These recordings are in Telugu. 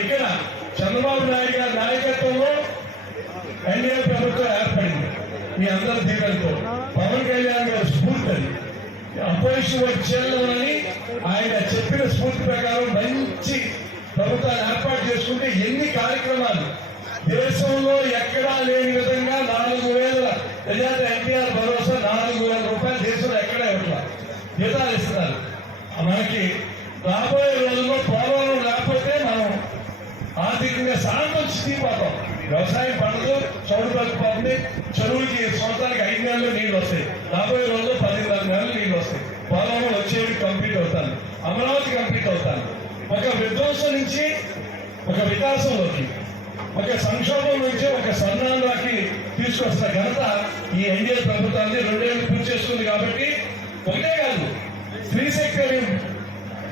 ఇక్కడ చంద్రబాబు నాయుడు గారి నాయకత్వంలో ఎన్డీఏ ప్రభుత్వం ఏర్పడింది. మీ అందరి దీవెనతో పవన్ కళ్యాణ్ గారి స్ఫూర్తి అది. అపోజిషన్ వచ్చేయాలని ఆయన చెప్పిన స్ఫూర్తి ప్రకారం మంచి ప్రభుత్వాన్ని ఏర్పాటు చేసుకుంటే ఎన్ని కార్యక్రమాలు దేశంలో ఎక్కడా లేని విధంగా 4,000 ప్రజాత ఎన్టీఆర్ భరోసా 4,000 రూపాయలు దేశంలో ఎక్కడా ఇవ్వట్లా జీతాలు ఇస్తున్నారు. మనకి రాబోయే రోజుల్లో పోలవరం లేకపోతే మనం ఆర్థికంగా శాంతం చితిపోతాం. వ్యవసాయం పంటలు చౌడు పడిపోతుంది. చెరువులకి సంవత్సరానికి 5 నెలలు నీళ్లు వస్తాయి. రాబోయే రోజుల్లో 14 నెలలు నీళ్లు వస్తాయి. పోలవరం వచ్చేవి కంప్లీట్ అవుతాను. అమరావతి కంప్లీట్ అవుతాను. ఒక విధ్వంసం నుంచి ఒక వికాసంలోకి, ఒక సంక్షోభం నుంచి ఒక స్వర్ణాంధ్రాకి తీసుకొస్తున్న ఘనత ఈ ఎన్డీఏ ప్రభుత్వాన్ని 2 ఏళ్ళు పూర్తి చేస్తుంది. కాబట్టి ఒకటే కాదు, స్త్రీ శక్తి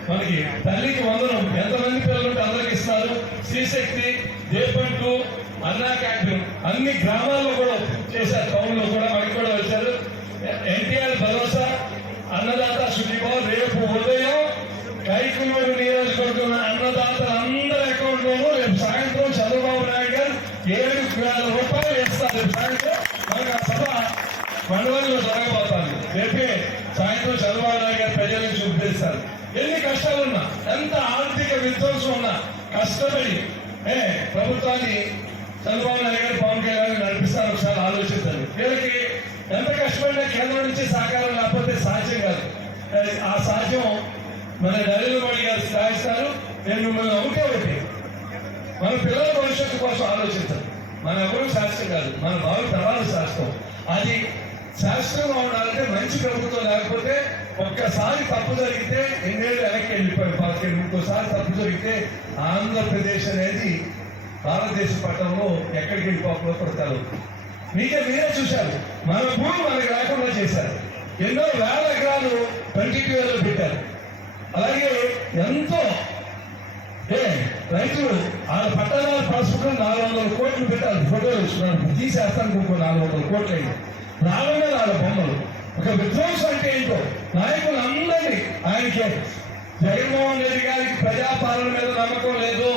మనకి తల్లికి వందనం ఎంతమంది పిల్లలు ఉంటే అందరికి ఇస్తున్నారు. శ్రీశక్తి, దేపంటు, అన్నా క్యాంటీన్ అన్ని గ్రామాల్లో కూడా చేశారు. టౌన్లో కూడా మనకి కూడా వచ్చారు. ఎన్టీఆర్ భరోసా, అన్నదాత సుఖీభావ. రేపు ఉదయం కైకులూరు నియోజకవర్గం అన్నదాతల అందరి అకౌంట్ లోనూ రేపు సాయంత్రం చంద్రబాబు నాయుడు గారు 7,000 రూపాయలు ఇస్తారు. రేపు సాయంత్రం మనకు ఆ సభ మండలంలో జరగబోతాను. రేపే సాయంత్రం చంద్రబాబు నాయుడు గారు ప్రజలకు చూపిస్తారు. ఎన్ని కష్టాలున్నా, ఎంత ఆర్థిక విధ్వంసం ఉన్నా కష్టపడి ప్రభుత్వాన్ని చంద్రబాబు నాయుడు గారు, పవన్ కళ్యాణ్ గారు నడిపిస్తారు. ఒకసారి ఆలోచించండి. వీళ్ళకి ఎంత కష్టపడినా కేంద్రం నుంచి సహకారం లేకపోతే సాధ్యం కాదు. ఆ సాధ్యం మన నరేంద్ర మోడీ గారు సాధిస్తారు. నేను మిమ్మల్ని ఒకటి మన పిల్లల భవిష్యత్తు కోసం ఆలోచించండి. మన ఎవరు శాస్త్రం కాదు, మన భావి తరాలు శాస్త్రం. అది శాస్త్రంగా ఉండాలంటే మంచి ప్రభుత్వం లేకపోతే ఒక్కసారి తప్పు జరిగితే 2 ఏళ్ళు వెనక్కి వెళ్ళిపోయి ఇంకోసారి తప్పు జరిగితే ఆంధ్రప్రదేశ్ అనేది భారతదేశ పట్టణంలో ఎక్కడికి వెళ్ళిపోతారు. మీరే చూశారు. మన భూమి మనకి లేకుండా చేశారు. ఎన్నో వేల ఎకరాలు 22 పెట్టారు. అలాగే ఎంతో రైతులు ఆ పట్టణాల పసుపు 400 కోట్లు పెట్టారు. ఫోటోలు ఇస్తున్నాను, తీసేస్తాను. 400 కోట్లు అయింది. రావడమే 4 బొమ్మలు. ఒక విధ్వంసం అంటే ఏంటో నాయకులు అందరినీ ఆయనకి జగన్మోహన్ రెడ్డి గారికి ప్రజాపాలన మీద నమ్మకం లేదు.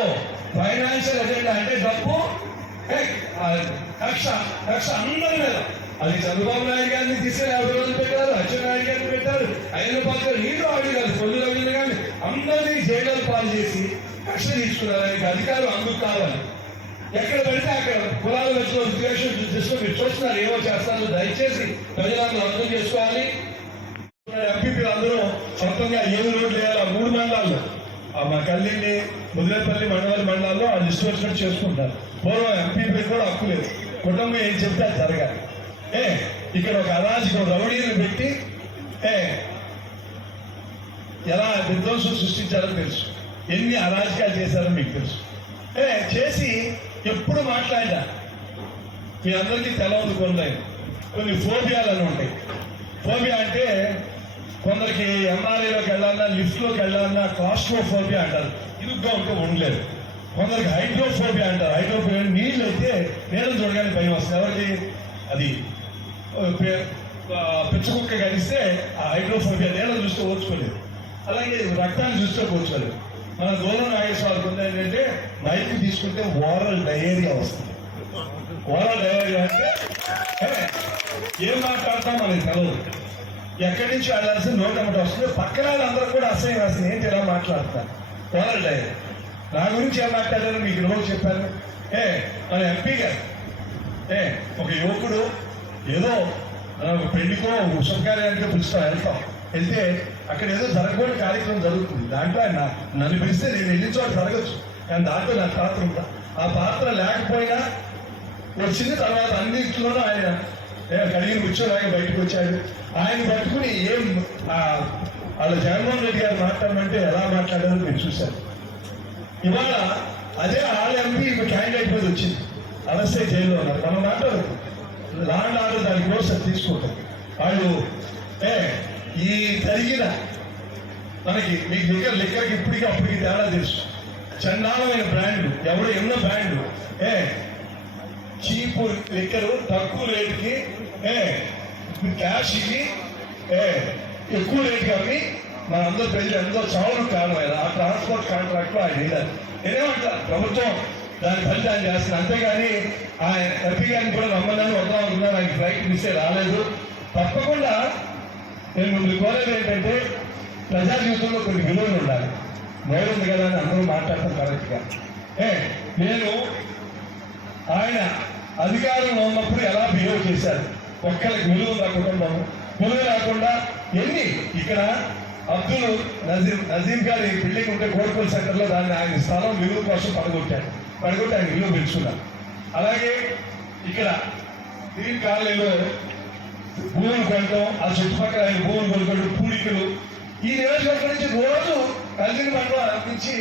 ఫైనాన్షియల్ ఎజెండా అంటే డబ్బు, కక్ష అందరి మీద. అది చంద్రబాబు నాయుడు గారిని తీసుకెళ్ళి 50 రోజులు పెట్టారు. అచ్చెన్నాయుడు గారిని పెట్టారు. 5 పాత్రలు నీళ్ళు ఆడి కాదు, కొద్ది రవీంద్ర గారిని అందరినీ జైలు పాలు చేసి కక్ష తీసుకున్నారు. ఆయనకి అధికారం అందుకు కావాలి. ఎక్కడ పడితే అక్కడ కులాల మధ్యలో విద్వేషం తీసుకొని మీరు చూస్తున్నారు. ఏమో చేస్తారు. దయచేసి ప్రజలందరూ అర్థం చేసుకోవాలి. ఎంపీపీలు అందరూ సొంతంగా 7 రోడ్లు వేయాలి. 3 మండలాల్లో మా కల్లిని, ముదిలేపల్లి, మండలాల్లో ఆ లిస్ట్ వచ్చినట్టు చేసుకుంటారు. పూర్వం ఎంపీపీ కూడా హక్కు లేదు. కుటుంబం ఏం చెప్తే అది జరగాలి. ఇక్కడ ఒక అరాజకం రౌడీలు పెట్టి ఎలా విధ్వంసం సృష్టించారో తెలుసు. ఎన్ని అరాజకాలు చేశారో మీకు తెలుసు. చేసి ఎప్పుడు మాట్లాడినా మీ అందరికీ తెలవదు. కొన్ని ఫోబియాలని ఉంటాయి. ఫోబియా అంటే కొందరికి ఎంఆర్ఐలోకి వెళ్ళాలన్నా, లిఫ్ట్లోకి వెళ్ళాలన్నా క్లాస్ట్రోఫోబియా అంటారు. ఇరుగ్గా ఉంటే ఉండలేదు. కొందరికి హైడ్రోఫోబియా అంటారు. హైడ్రోఫోబియా నీళ్ళు అయితే నీళ్ళని చూడగానే భయం వస్తుంది. ఎవరికి అది పిచ్చకుక్క కలిస్తే ఆ హైడ్రోఫోబియా నీళ్ళని చూస్తే ఓర్చుకోలేదు. అలాగే రక్తాన్ని చూస్తే ఓర్చుకోలేదు. మన దూరం నాగేశ్వరాలకు ఉంది ఏంటంటే మైక్ తీసుకుంటే ఓరల్ డయేరియా వస్తుంది. ఓరల్ డయేరియా అంటే ఏం మాట్లాడతాం మనకి తెలవదు. ఎక్కడి నుంచి వెళ్ళాల్సిన నోటమ్మట వస్తుంది. పక్కన వాళ్ళందరూ కూడా అసహ్యం వస్తుంది. ఏంటి ఇలా మాట్లాడతారు. ఓరల్ డయేరియా నా గురించి ఏం మాట్లాడారో మీకు రోజు చెప్పాను. మన ఎంపీ గారు ఒక యువకుడు ఏదో ఒక పెళ్లికో శుభకార్యానికి పిలుస్తాం, వెళ్తే అక్కడ ఏదో జరగబోయే కార్యక్రమం జరుగుతుంది. దాంట్లో ఆయన నన్ను పిలిస్తే నేను వెళ్ళిన చోట జరగచ్చు, కానీ దాంట్లో నాకు పాత్ర ఉందా? ఆ పాత్ర లేకపోయినా వచ్చిన తర్వాత అన్నింటిలోనూ ఆయన కడిగిన కూర్చోలాగా బయటకు వచ్చాడు. ఆయన పట్టుకుని వాళ్ళ జగన్మోహన్ రెడ్డి గారు మాట్లాడమంటే ఎలా మాట్లాడారో మీరు చూశారు. ఇవాళ అదే వాళ్ళ ఎంపీ ఇప్పుడు క్యాండిడేట్ మీద వచ్చింది, అరెస్ట్ అయ్యి జైల్లో ఉన్నారు. మనం మాట్లాడదు లాండ్ ఆర్డర్ దాని కోసం తీసుకుంటాం. వాళ్ళు ఈ జరిగిన మనకి మీకు దగ్గర లెక్కలకి ఇప్పటికీ అప్పటికి తేడా తెలుసు. చండాలమైన బ్రాండ్లు ఎవరు ఎన్నో బ్రాండ్లు చీప్ లెక్కలు తక్కువ రేటుకి క్యాష్ ఇవి ఎక్కువ రేటుకి అవి మన అందరూ ప్రజలు ఎంతో చావులు కారణమైన ఆ ట్రాన్స్పోర్ట్ కాంట్రాక్ట్ ఆయన వేయాలి. నేనేమంటారు ప్రభుత్వం దాని ఫలితాన్ని చేస్తుంది, అంతేగాని ఆయన ఎంపీ గారిని కూడా రమ్మన్నాను వద్దామనుకున్నాను, ఆయన ఫ్లైట్ మిస్ అయ్యి రాలేదు. తప్పకుండా నేను ముందు కోరేది ఏంటంటే ప్రజా జీవితంలో కొన్ని విలువలు ఉండాలి. నోరు ఉంది కదా అని అందరూ మాట్లాడతాం కరెక్ట్గా. నేను ఆయన అధికారంలో ఉన్నప్పుడు ఎలా బిహేవ్ చేశారు, ఒక్కరికి విలువ నా కుటుంబం విలువ రాకుండా ఎన్ని ఇక్కడ అబ్దుల్ నజీం గారి బిల్డింగ్ ఉంటే కోర్టుల సెంటర్లో దాన్ని ఆయన స్థలం విలువ కోసం పడగొట్టి ఆయన విలువ పెంచుకున్నారు. అలాగే ఇక్కడ గ్రీన్ కాలనీలో భూములు కొనటం, ఆ చుట్టుపక్కల ఆయన భూములు కొనుక్కోవడం, పూడికలు ఈ నియోజకవర్గం నుంచి రోజు కల్దిని మండలం నుంచి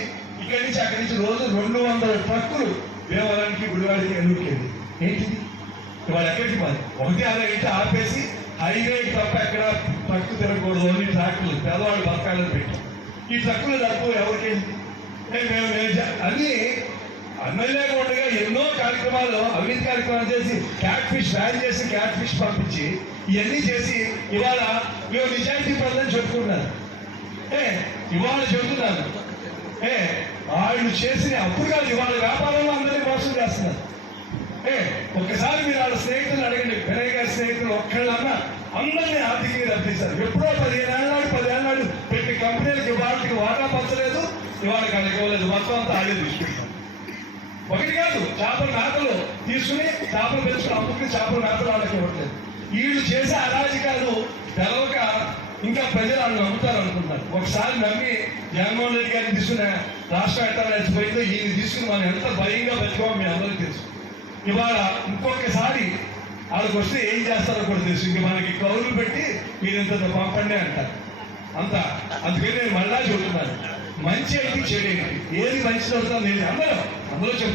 ఇక్కడి నుంచి అక్కడి నుంచి రోజు 200 ట్రక్కులు దేవాలయానికి గుడివాడికి ఎన్నుకేది. ఏంటిది ఇవాళ ఎక్కడికి మరి 1:60 ఆపేసి హైవే తప్ప ఎక్కడ ట్రక్కు తిరగకూడదు అని ట్రాక్టర్లు పేదవాళ్ళు బతకాలని పెట్టాం. ఈ ట్రక్కులు తక్కువ ఎవరికి అన్ని ఎమ్మెల్యేగా ఉండగా ఎన్నో కార్యక్రమాలు అవినీతి కార్యక్రమాలు చేసి క్యాట్ ఫిష్ బ్యాన్ చేసి క్యాట్ ఫిష్ పంపించి ఇవన్నీ చేసి ఇవాళ మేము నిజాయితీ పనులని చెప్పుకుంటున్నాను. ఇవాళ చెబుతున్నాను వాళ్ళు చేసిన అప్పుడు కాదు, ఇవాళ వ్యాపారంలో అందరినీ మోసం చేస్తున్నారు. ఒక్కసారి మీరు వాళ్ళ స్నేహితులు అడగండి, వినయ్ గారి స్నేహితులు ఒక్కళ్ళన్నా అందరినీ ఆర్థికంగా రప్పిస్తారు. ఎప్పుడో 15 ఏళ్ళ పెట్టి కంపెనీలకి వాళ్ళకి వాటా పంచలేదు, ఇవాళకి వాళ్ళకి ఇవ్వలేదు, మొత్తం అంతా ఆగే తీసుకుంటాం. ఒకటి కాదు, చేపల మేతలు తీసుకుని చేపలు పెంచుకుని అమ్ముకుని చేపల మేతలు వాళ్ళకి ఇవ్వట్లేదు. వీళ్ళు చేసే అరాజకాలు తెలవక ఇంకా ప్రజలు వాళ్ళు నమ్ముతారు అనుకుంటారు. ఒకసారి నమ్మి జగన్మోహన్ రెడ్డి గారిని తీసుకున్న రాష్ట్రం ఎట్లా నడిచిపోయిందో ఈయన తీసుకుని మనం ఎంత భయంగా బతుకోమో మీ అందరికీ తెలుసు. ఇవాళ ఇంకొకసారి వాళ్ళకి వస్తే ఏం చేస్తారో కూడా తెలుసు. ఇంక మనకి కౌరులు పెట్టి మీరు ఇంత పంపండి అంటారు అందుకని నేను మళ్ళా చెబుతున్నాను, మంచి అయితే చెడు ఏది మంచిది అవుతుందో నేను అందరూ చెప్తాను.